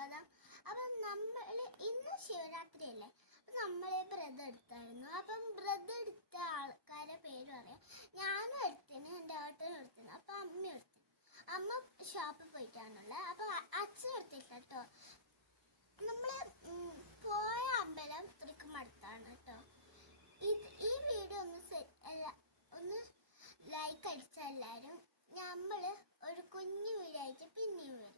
സ്വാഗതം. അപ്പം നമ്മൾ ഇന്ന് ശിവരാത്രി അല്ലേ, അപ്പം നമ്മൾ വ്രതം എടുത്തായിരുന്നു. അപ്പം വ്രതം എടുത്ത ആൾക്കാരെ പേര് പറയാം. ഞാനും എടുത്തിന്, എൻ്റെ ഏട്ടനും എടുത്തിന്, അപ്പം അമ്മ എടുത്തിന്. അമ്മ ഷോപ്പിൽ പോയിട്ടാണുള്ളത്. അപ്പം അച്ഛൻ എടുത്തില്ല കേട്ടോ. നമ്മൾ പോയ അമ്പലം തൃക്കുമടുത്താണ് കേട്ടോ. ഈ വീഡിയോ ഒന്ന് ലൈക്ക് അടിച്ച എല്ലാവരും നമ്മൾ ഒരു കുഞ്ഞു വീഡിയോ ആയിട്ട് പിന്നെയും വരും.